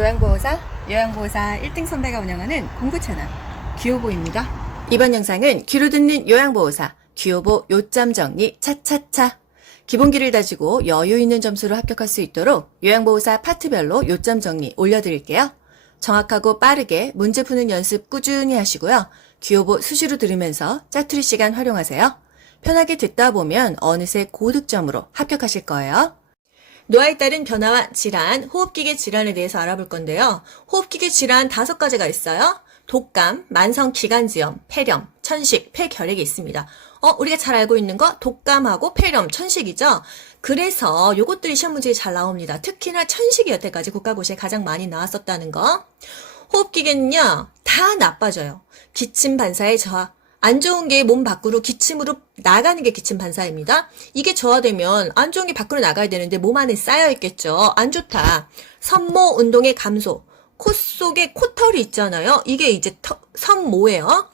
요양보호사 1등 선배가 운영하는 공부 채널 귀요보입니다. 이번 영상은 귀로 듣는 요양보호사 귀요보 요점 정리 차차차. 기본기를 다지고 여유 있는 점수로 합격할 수 있도록 요양보호사 파트별로 요점 정리 올려드릴게요. 정확하고 빠르게 문제 푸는 연습 꾸준히 하시고요. 귀요보 수시로 들으면서 짜투리 시간 활용하세요. 편하게 듣다 보면 어느새 고득점으로 합격하실 거예요. 노화에 따른 변화와 질환, 호흡기계 질환에 대해서 알아볼 건데요. 호흡기계 질환 5가지가 있어요. 독감, 만성기관지염, 폐렴, 천식, 폐결핵이 있습니다. 우리가 잘 알고 있는 거 독감하고 폐렴, 천식이죠. 그래서 요것들이 시험 문제에 잘 나옵니다. 특히나 천식이 여태까지 국가고시에 가장 많이 나왔었다는 거. 호흡기계는요, 다 나빠져요. 기침 반사의 저하. 안 좋은 게 몸 밖으로 기침으로 나가는 게 기침 반사입니다. 이게 저하되면 안 좋은 게 밖으로 나가야 되는데 몸 안에 쌓여 있겠죠. 안 좋다. 섬모 운동의 감소. 코 속에 코털이 있잖아요. 이게 이제 섬모예요.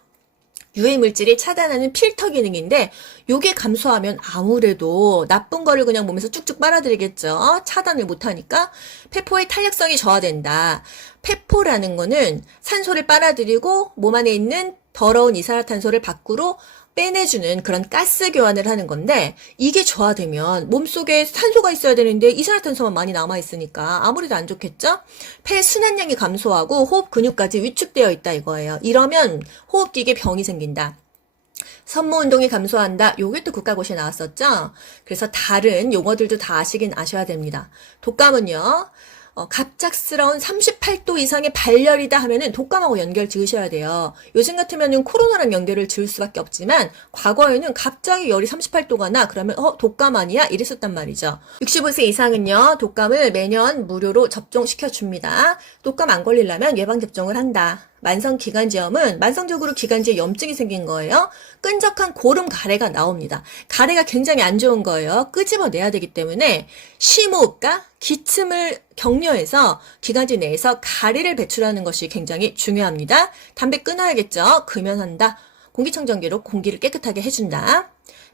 유해 물질을 차단하는 필터 기능인데 요게 감소하면 아무래도 나쁜 거를 그냥 몸에서 쭉쭉 빨아들이겠죠. 차단을 못하니까. 폐포의 탄력성이 저하된다. 폐포라는 거는 산소를 빨아들이고 몸 안에 있는 더러운 이산화탄소를 밖으로 빼내주는 그런 가스 교환을 하는 건데 이게 저하되면 몸속에 산소가 있어야 되는데 이산화탄소만 많이 남아있으니까 아무래도 안 좋겠죠? 폐 순환량이 감소하고 호흡 근육까지 위축되어 있다 이거예요. 이러면 호흡기계 병이 생긴다. 섬모 운동이 감소한다. 요게 또 국가고시에 나왔었죠? 그래서 다른 용어들도 다 아시긴 아셔야 됩니다. 독감은요. 갑작스러운 38도 이상의 발열이다 하면은 독감하고 연결 지으셔야 돼요. 요즘 같으면은 코로나랑 연결을 지을 수밖에 없지만 과거에는 갑자기 열이 38도가 나 그러면 독감 아니야? 이랬었단 말이죠. 65세 이상은요. 독감을 매년 무료로 접종시켜 줍니다. 독감 안 걸리려면 예방접종을 한다. 만성기관지염은 만성적으로 기관지에 염증이 생긴 거예요. 끈적한 고름 가래가 나옵니다. 가래가 굉장히 안 좋은 거예요. 끄집어내야 되기 때문에 심호흡과 기침을 격려해서 기관지 내에서 가래를 배출하는 것이 굉장히 중요합니다. 담배 끊어야겠죠. 금연한다. 공기청정기로 공기를 깨끗하게 해준다.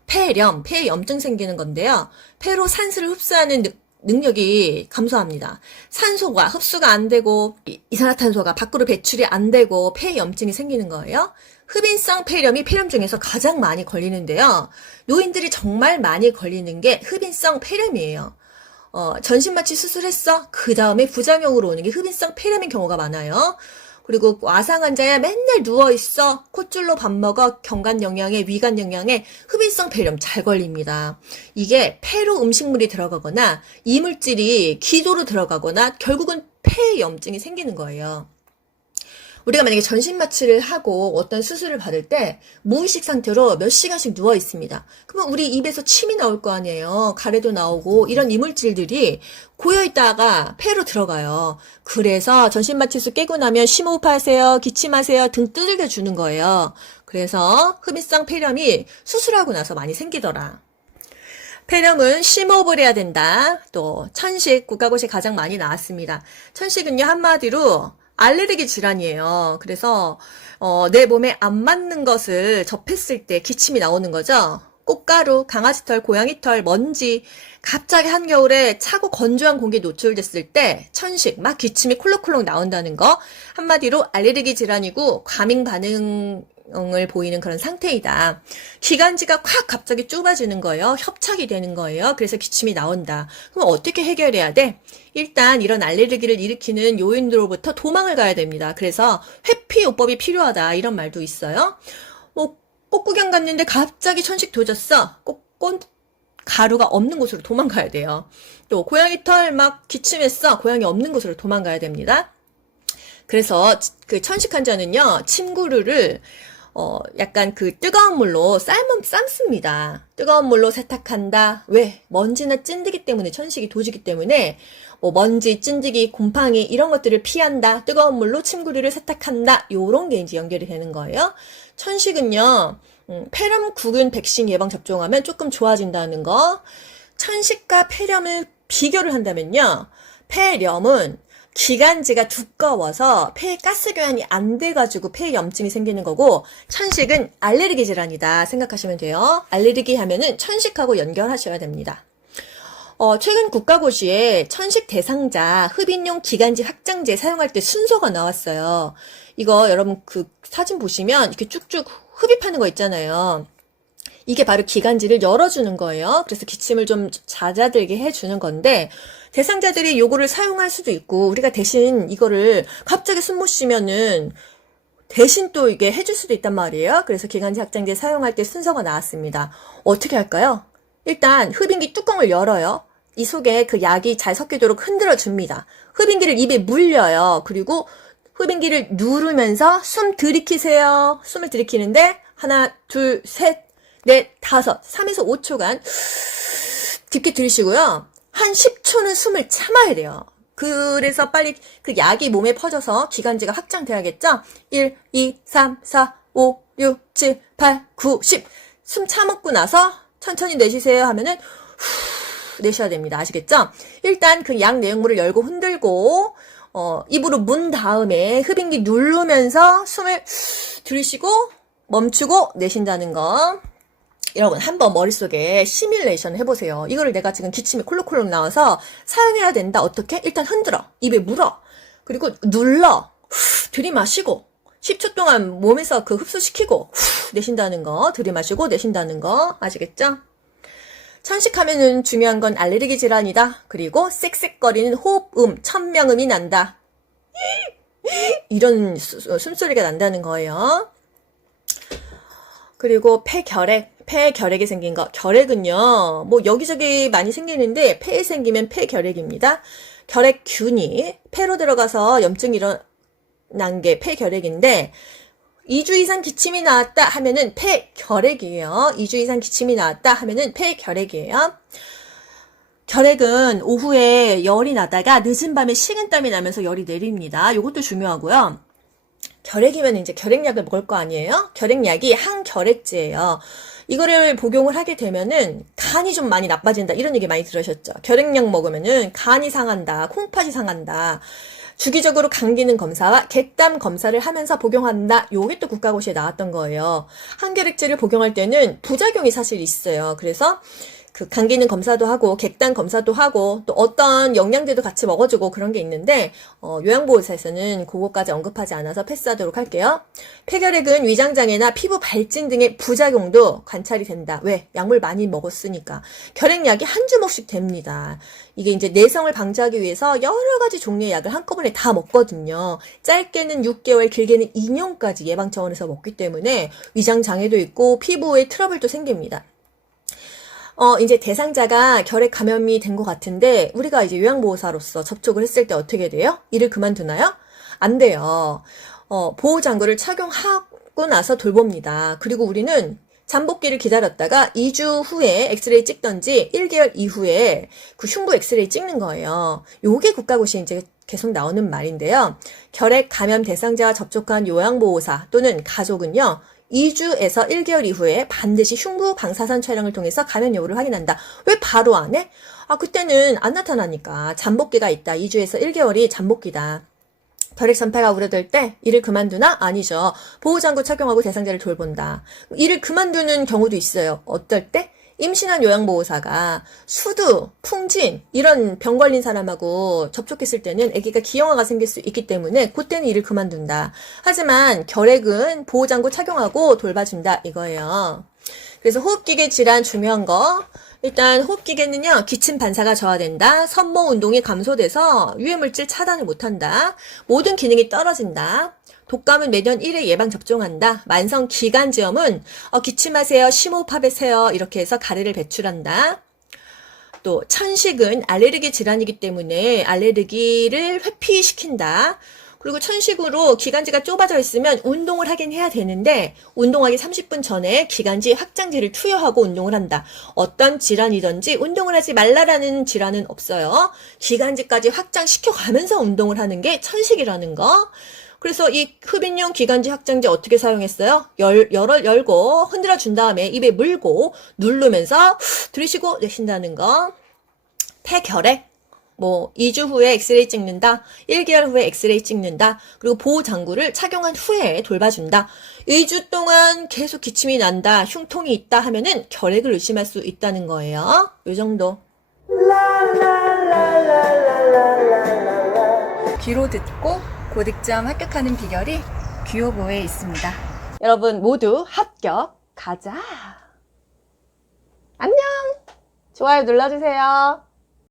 폐렴, 폐에 염증 생기는 건데요. 폐로 산소를 흡수하는 능력이 감소합니다. 산소가 흡수가 안 되고 이산화탄소가 밖으로 배출이 안 되고 폐에 염증이 생기는 거예요. 흡인성 폐렴이 폐렴 중에서 가장 많이 걸리는데요. 노인들이 정말 많이 걸리는 게 흡인성 폐렴이에요. 전신마취 수술했어? 그 다음에 부작용으로 오는 게 흡인성 폐렴인 경우가 많아요. 그리고 와상 환자야 맨날 누워있어. 콧줄로 밥 먹어. 경관영양에 위관영양에 흡인성 폐렴 잘 걸립니다. 이게 폐로 음식물이 들어가거나 이물질이 기도로 들어가거나 결국은 폐에 염증이 생기는 거예요. 우리가 만약에 전신마취를 하고 어떤 수술을 받을 때 무의식 상태로 몇 시간씩 누워 있습니다. 그러면 우리 입에서 침이 나올 거 아니에요. 가래도 나오고 이런 이물질들이 고여있다가 폐로 들어가요. 그래서 전신마취수 깨고 나면 심호흡하세요. 기침하세요. 등 두들겨 주는 거예요. 그래서 흡인성 폐렴이 수술하고 나서 많이 생기더라. 폐렴은 심호흡을 해야 된다. 또 천식, 국가고시에 가장 많이 나왔습니다. 천식은요 한마디로 알레르기 질환이에요. 그래서 내 몸에 안 맞는 것을 접했을 때 기침이 나오는 거죠. 꽃가루, 강아지털, 고양이털, 먼지, 갑자기 한겨울에 차고 건조한 공기에 노출됐을 때 천식, 막 기침이 콜록콜록 나온다는 거. 한마디로 알레르기 질환이고 과민 반응을 보이는 그런 상태이다. 기관지가 콱 갑자기 좁아지는 거예요. 협착이 되는 거예요. 그래서 기침이 나온다. 그럼 어떻게 해결해야 돼? 일단 이런 알레르기를 일으키는 요인으로부터 도망을 가야 됩니다. 그래서 회피요법이 필요하다. 이런 말도 있어요. 꽃구경 갔는데 갑자기 천식 도졌어. 꽃 가루가 없는 곳으로 도망가야 돼요. 또 고양이 털 막 기침했어. 고양이 없는 곳으로 도망가야 됩니다. 그래서 그 천식 환자는요. 침구류를 약간 그 뜨거운 물로 삶습니다. 뜨거운 물로 세탁한다. 왜? 먼지나 찐드기 때문에 천식이 도지기 때문에 먼지, 찐드기, 곰팡이 이런 것들을 피한다. 뜨거운 물로 침구류를 세탁한다. 요런 게 이제 연결이 되는 거예요. 천식은요. 폐렴구균 백신 예방 접종하면 조금 좋아진다는 거. 천식과 폐렴을 비교를 한다면요. 폐렴은 기관지가 두꺼워서 폐에 가스 교환이 안 돼가지고 폐에 염증이 생기는 거고 천식은 알레르기 질환이다 생각하시면 돼요. 알레르기 하면은 천식하고 연결하셔야 됩니다. 최근 국가고시에 천식 대상자 흡인용 기관지 확장제 사용할 때 순서가 나왔어요. 이거 여러분 그 사진 보시면 이렇게 쭉쭉 흡입하는 거 있잖아요. 이게 바로 기관지를 열어주는 거예요. 그래서 기침을 좀 잦아들게 해주는 건데, 대상자들이 요거를 사용할 수도 있고, 우리가 대신 이거를 갑자기 숨 못 쉬면은 대신 또 이게 해줄 수도 있단 말이에요. 그래서 기관지 확장제 사용할 때 순서가 나왔습니다. 어떻게 할까요? 일단 흡인기 뚜껑을 열어요. 이 속에 그 약이 잘 섞이도록 흔들어 줍니다. 흡인기를 입에 물려요. 그리고 흡인기를 누르면서 숨 들이키세요. 숨을 들이키는데 하나, 둘, 셋, 넷, 다섯, 3에서 5초간 깊게 들이쉬고요. 한 10초는 숨을 참아야 돼요. 그래서 빨리 그 약이 몸에 퍼져서 기관지가 확장돼야겠죠? 1, 2, 3, 4, 5, 6, 7, 8, 9, 10. 숨 참았고 나서 천천히 내쉬세요 하면은 내셔야 됩니다. 아시겠죠? 일단 그 약 내용물을 열고 흔들고 입으로 문 다음에 흡인기 누르면서 숨을 들이쉬고 멈추고 내쉰다는 거. 여러분 한번 머릿속에 시뮬레이션 해보세요. 이거를 내가 지금 기침이 콜록콜록 나와서 사용해야 된다. 어떻게? 일단 흔들어. 입에 물어. 그리고 눌러. 들이마시고 10초 동안 몸에서 그 흡수시키고 내쉰다는 거. 들이마시고 내쉰다는 거. 아시겠죠? 천식하면은 중요한 건 알레르기 질환이다. 그리고 쌕쌕거리는 호흡음, 천명음이 난다. 이런 숨소리가 난다는 거예요. 그리고 폐결핵이 생긴 거. 결핵은요, 뭐 여기저기 많이 생기는데 폐에 생기면 폐결핵입니다. 결핵균이 폐로 들어가서 염증이 일어난 게 폐결핵인데 2주 이상 기침이 나왔다 하면은 폐결핵이에요. 2주 이상 기침이 나왔다 하면은 폐결핵이에요. 결핵은 오후에 열이 나다가 늦은 밤에 식은땀이 나면서 열이 내립니다. 이것도 중요하고요. 결핵이면 이제 결핵약을 먹을 거 아니에요? 결핵약이 항결핵제예요. 이거를 복용을 하게 되면은 간이 좀 많이 나빠진다. 이런 얘기 많이 들으셨죠? 결핵약 먹으면은 간이 상한다. 콩팥이 상한다. 주기적으로 간 기능 검사와 객담 검사를 하면서 복용한다. 요게 또 국가고시에 나왔던 거예요. 항결핵제를 복용할 때는 부작용이 사실 있어요. 그래서 그 간 기능 검사도 하고 객단 검사도 하고 또 어떤 영양제도 같이 먹어주고 그런 게 있는데 요양보호사에서는 그거까지 언급하지 않아서 패스하도록 할게요. 폐결핵은 위장장애나 피부 발진 등의 부작용도 관찰이 된다. 왜? 약물 많이 먹었으니까. 결핵약이 한 주먹씩 됩니다. 이게 이제 내성을 방지하기 위해서 여러 가지 종류의 약을 한꺼번에 다 먹거든요. 짧게는 6개월, 길게는 2년까지 예방 차원에서 먹기 때문에 위장장애도 있고 피부에 트러블도 생깁니다. 이제 대상자가 결핵 감염이 된 것 같은데, 우리가 이제 요양보호사로서 접촉을 했을 때 어떻게 돼요? 일을 그만두나요? 안 돼요. 보호장구를 착용하고 나서 돌봅니다. 그리고 우리는 잠복기를 기다렸다가 2주 후에 엑스레이 찍던지 1개월 이후에 그 흉부 엑스레이 찍는 거예요. 요게 국가고시에 이제 계속 나오는 말인데요. 결핵 감염 대상자와 접촉한 요양보호사 또는 가족은요, 2주에서 1개월 이후에 반드시 흉부 방사선 촬영을 통해서 감염 여부를 확인한다. 왜 바로 안 해? 그때는 안 나타나니까. 잠복기가 있다. 2주에서 1개월이 잠복기다. 결핵 전파가 우려될 때 일을 그만두나? 아니죠. 보호장구 착용하고 대상자를 돌본다. 일을 그만두는 경우도 있어요. 어떨 때? 임신한 요양보호사가 수두, 풍진 이런 병 걸린 사람하고 접촉했을 때는 아기가 기형아가 생길 수 있기 때문에 그때는 일을 그만둔다. 하지만 결핵은 보호장구 착용하고 돌봐준다 이거예요. 그래서 호흡기계 질환 중요한 거. 일단 호흡기계는요, 기침 반사가 저하된다. 섬모 운동이 감소돼서 유해물질 차단을 못한다. 모든 기능이 떨어진다. 독감은 매년 1회 예방접종한다. 만성 기관지염은 기침하세요, 심호흡하세요 이렇게 해서 가래를 배출한다. 또 천식은 알레르기 질환이기 때문에 알레르기를 회피시킨다. 그리고 천식으로 기관지가 좁아져 있으면 운동을 하긴 해야 되는데 운동하기 30분 전에 기관지 확장제를 투여하고 운동을 한다. 어떤 질환이든지 운동을 하지 말라라는 질환은 없어요. 기관지까지 확장시켜가면서 운동을 하는 게 천식이라는 거. 그래서 이 흡인용 기관지 확장제 어떻게 사용했어요? 열고 흔들어 준 다음에 입에 물고 누르면서 들이쉬고 내쉰다는 거. 폐결핵. 2주 후에 엑스레이 찍는다. 1개월 후에 엑스레이 찍는다. 그리고 보호장구를 착용한 후에 돌봐준다. 2주 동안 계속 기침이 난다. 흉통이 있다 하면은 결핵을 의심할 수 있다는 거예요. 요 정도. 귀로 듣고 고득점 합격하는 비결이 귀요보에 있습니다. 여러분 모두 합격 가자. 안녕. 좋아요 눌러주세요.